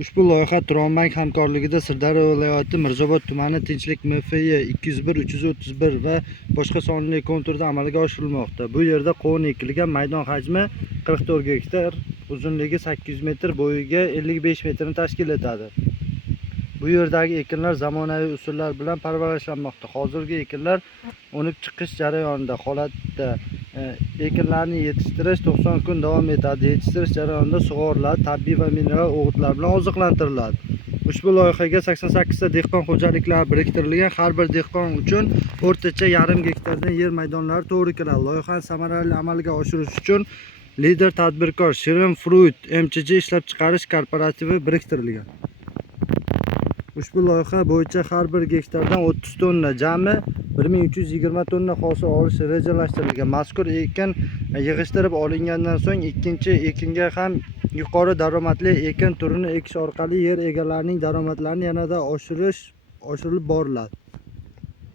Ushbu loyiha Turon-bank hamkorligida Sirdaryo viloyati Mirzobod tumani Tinchlik MFY 201-331 va boshqa sonli konturda amalga oshirilmoqda. Bu yerda qovun ekilgan, maydon hajmi 44 gektar, uzunligi 800 metr, bo'yiga 55 metrni tashkil etadi. Bu yerdagi ekinlar zamonaviy usullar bilan parvarishlanmoqda. Hozirgi ekinlar unib chiqish jarayonida holatda ekinlarni yetishtirish 90 kun davom etadi. Yetishtirish jarayonida sug'oriladi, tabiiy va mineral o'g'itlar bilan oziqlantiriladi. Ushbu loyihaga 88 ta dehqon xo'jaliklari biriktirilgan. Har bir dehqon uchun o'rtacha yarim gektardan yer maydonlari to'g'ri keladi. Loyihani samarali amalga oshirish uchun lider tadbirkor Shirin Fruit MCH ishlab chiqarish korporativi biriktirilgan. Ushbu loyiha bo'yicha har bir gektardan 30 tonna, jami 1320 tonna hosil olish rejalashtirilgan. Mazkur ekin yig'ishtirib olingandan so'ng ikkinchi ekinga ham yuqori daromadli ekin turini ekish orqali yer egalarining daromadlarini yanada oshirib boriladi.